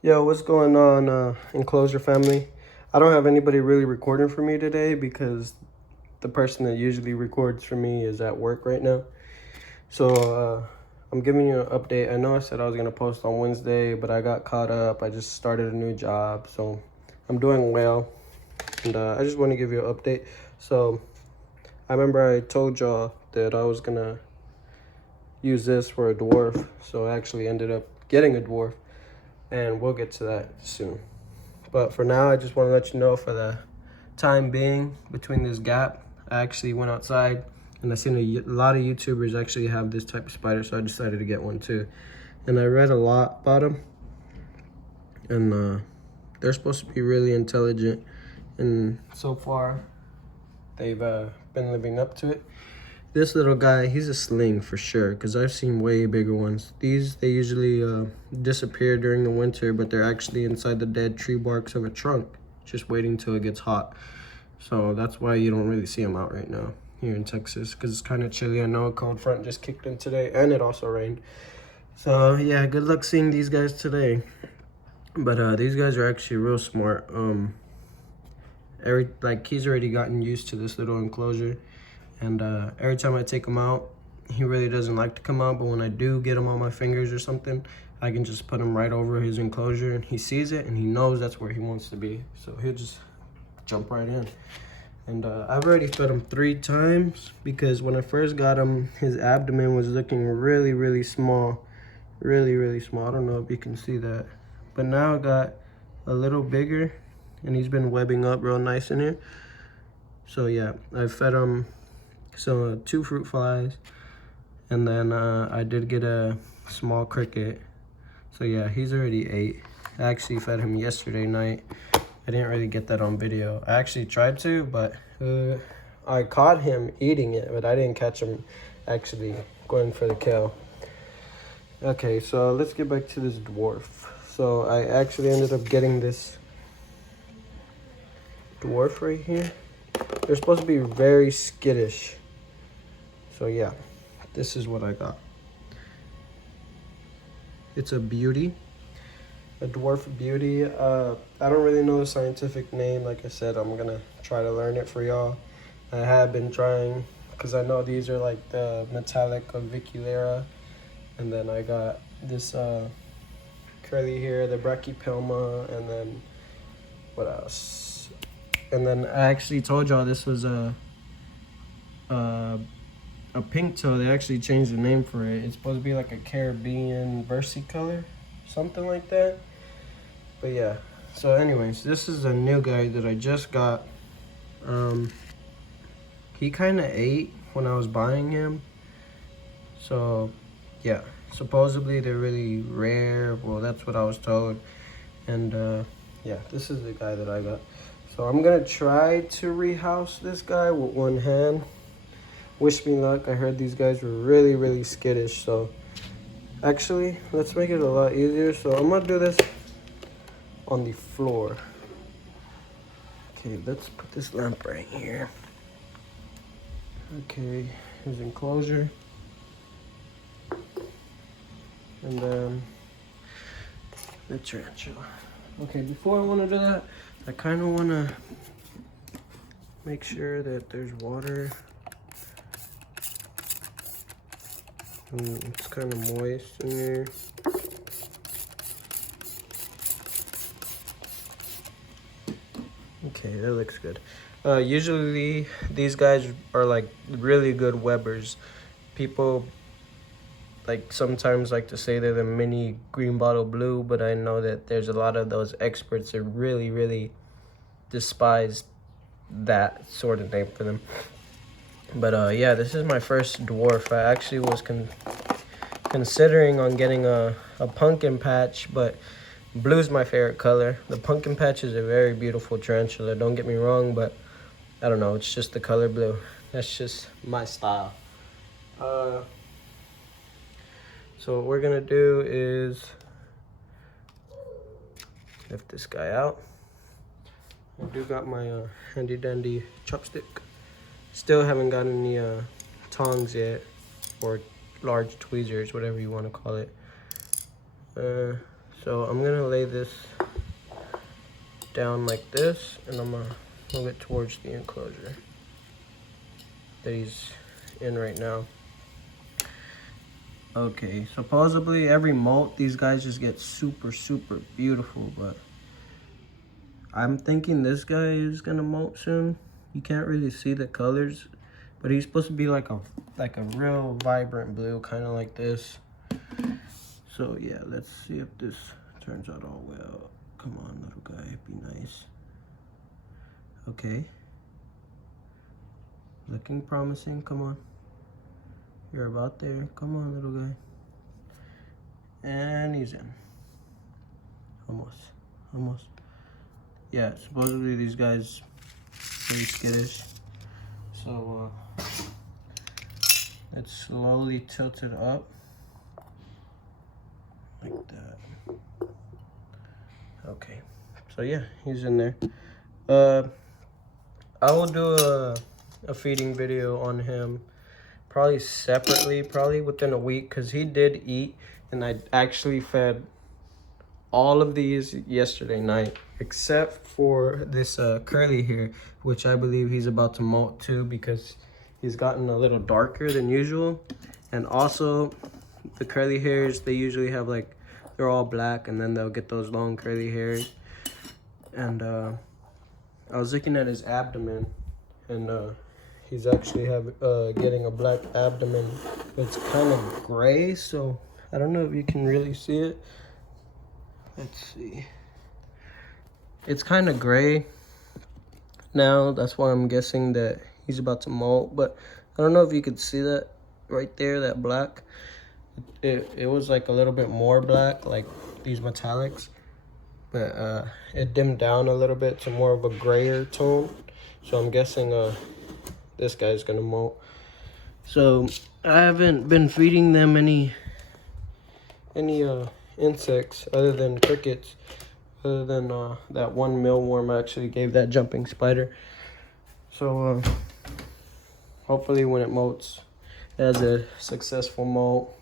Yo, what's going on, Enclosure family? I don't have anybody really recording for me today because the person that usually records for me is at work right now. So, I'm giving you an update. I know I said I was going to post on Wednesday, but I got caught up. I just started a new job, so I'm doing well. And I just want to give you an update. So, I remember I told y'all that I was going to use this for a dwarf. So, I actually ended up getting a dwarf, and we'll get to that soon. But for now, I just want to let you know, for the time being, between this gap, I actually went outside and I seen a lot of YouTubers actually have this type of spider, so I decided to get one too. And I read a lot about them, and they're supposed to be really intelligent, and so far they've been living up to it. This little guy, he's a sling for sure, because I've seen way bigger ones. These, they usually disappear during the winter, but they're actually inside the dead tree barks of a trunk, just waiting till it gets hot. So that's why you don't really see them out right now here in Texas, because it's kind of chilly. I know a cold front just kicked in today, and it also rained. So yeah, good luck seeing these guys today. But these guys are actually real smart. He's already gotten used to this little enclosure. And every time I take him out, he really doesn't like to come out. But when I do get him on my fingers or something, I can just put him right over his enclosure, and he sees it and he knows that's where he wants to be. So he'll just jump right in. And I've already fed him 3 times, because when I first got him, his abdomen was looking really, really small. Really, really small. I don't know if you can see that. But now it got a little bigger, and he's been webbing up real nice in here. So yeah, I fed him 2 fruit flies, and then I did get a small cricket. So yeah, he's already ate. I actually fed him yesterday night. I didn't really get that on video. I actually tried to, but I caught him eating it, but I didn't catch him actually going for the kill. Okay, so let's get back to this dwarf. So I actually ended up getting this dwarf right here. They're supposed to be very skittish. So yeah, this is what I got. It's a beauty, a dwarf beauty. I don't really know the scientific name. Like I said, I'm gonna try to learn it for y'all. I have been trying, because I know these are like the metallic aviculera. And then I got this curly here, the brachypelma, and then what else? And then I actually told y'all this was a pink toe. They actually changed the name for it. It's supposed to be like a Caribbean versicolor, something like that. But yeah. So anyways, this is a new guy that I just got. He kind of ate when I was buying him. So yeah, supposedly they're really rare. Well, that's what I was told. And yeah, this is the guy that I got. So I'm gonna try to rehouse this guy with one hand. Wish me luck. I heard these guys were really, really skittish. So actually, let's make it a lot easier. So I'm gonna do this on the floor. Okay, let's put this lamp right here. Okay, his enclosure. And then the tarantula. Okay, before I want to do that, I kind of want to make sure that there's water. And it's kind of moist in there. Okay, that looks good. Usually these guys are like really good webbers. People sometimes like to say they're the mini green bottle blue, but I know that there's a lot of those experts that really, really despise that sort of name for them. But yeah, this is my first dwarf. I actually was considering on getting a pumpkin patch, but blue's my favorite color. The pumpkin patch is a very beautiful tarantula, don't get me wrong, but I don't know, it's just the color blue. That's just my style. So what we're gonna do is lift this guy out. I do got my handy dandy chopstick. Still haven't got any tongs yet, or large tweezers, whatever you want to call it. So I'm gonna lay this down like this, and I'm gonna move it towards the enclosure that he's in right now. Okay, supposedly every molt, these guys just get super beautiful, but I'm thinking this guy is gonna molt soon. You can't really see the colors, but he's supposed to be like a real vibrant blue, kind of like this. So yeah, let's see if this turns out all well. Come on, little guy, be nice. Okay. Looking promising, come on. You're about there, come on, little guy. And he's in. Almost. Yeah, supposedly these guys pretty skittish. So let's slowly tilt it up. Like that. Okay, so yeah, he's in there. I will do a feeding video on him, probably separately, probably within a week, because he did eat, and I actually fed all of these yesterday night, except for this curly hair, which I believe he's about to molt too, because he's gotten a little darker than usual. And also the curly hairs, they usually have like, they're all black, and then they'll get those long curly hairs. And I was looking at his abdomen, and he's actually getting a black abdomen. It's kind of gray, so I don't know if you can really see it. Let's see. It's kind of gray now. That's why I'm guessing that he's about to molt. But I don't know if you could see that right there, that black. It was like a little bit more black, like these metallics. But it dimmed down a little bit to more of a grayer tone. So I'm guessing this guy's gonna molt. So I haven't been feeding them any insects other than crickets, other than that one mealworm I actually gave that jumping spider. So hopefully when it molts, it has a successful molt.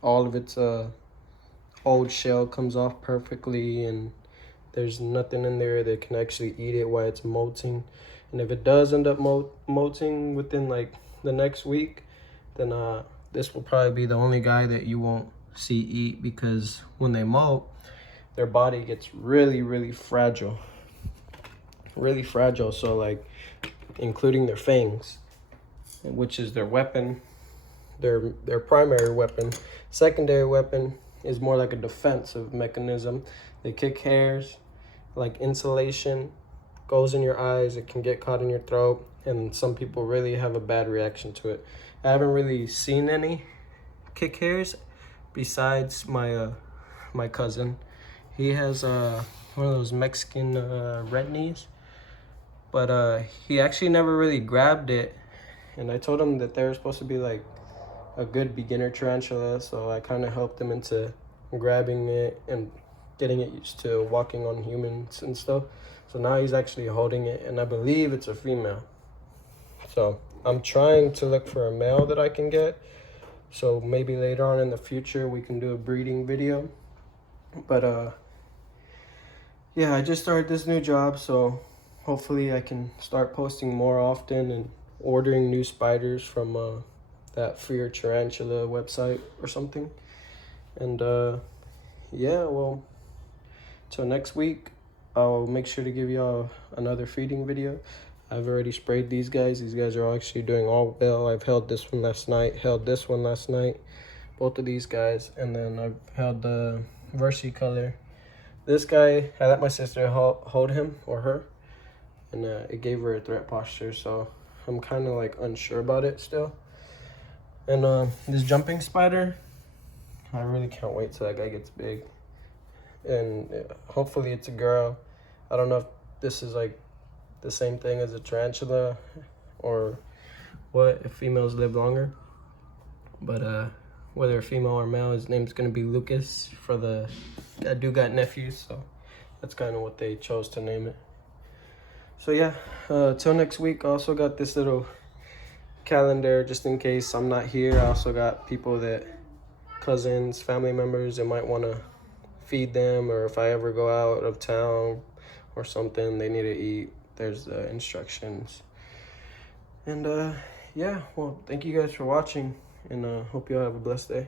All of its old shell comes off perfectly, and there's nothing in there that can actually eat it while it's molting. And if it does end up molting within like the next week, then this will probably be the only guy that you won't see eat, because when they molt, their body gets really fragile. So like, including their fangs, which is their weapon, their primary weapon. Secondary weapon is more like a defensive mechanism. They kick hairs, like insulation, goes in your eyes, it can get caught in your throat, and some people really have a bad reaction to it. I haven't really seen any kick hairs besides my my cousin. He has one of those Mexican red knees, but he actually never really grabbed it, and I told him that they were supposed to be like a good beginner tarantula, so I kind of helped him into grabbing it and getting it used to walking on humans and stuff. So now he's actually holding it, and I believe it's a female. So I'm trying to look for a male that I can get, so maybe later on in the future we can do a breeding video. But yeah, I just started this new job, so hopefully I can start posting more often and ordering new spiders from that Fear Tarantula website or something. And yeah, well, till next week, I'll make sure to give y'all another feeding video. I've already sprayed these guys. These guys are actually doing all well. I've held this one last night, both of these guys, and then I've held the versicolor. This guy, I let my sister hold him or her, and it gave her a threat posture, so I'm kind of like unsure about it still. And this jumping spider, I really can't wait till that guy gets big. And hopefully it's a girl. I don't know if this is like the same thing as a tarantula or what, if females live longer. But whether a female or male, his name's gonna be Lucas. I do got nephews, so that's kind of what they chose to name it. So yeah, till next week. I also got this little calendar just in case I'm not here. I also got people cousins, family members that might want to feed them, or if I ever go out of town or something, they need to eat. There's the instructions. And yeah, well, thank you guys for watching, and hope you all have a blessed day.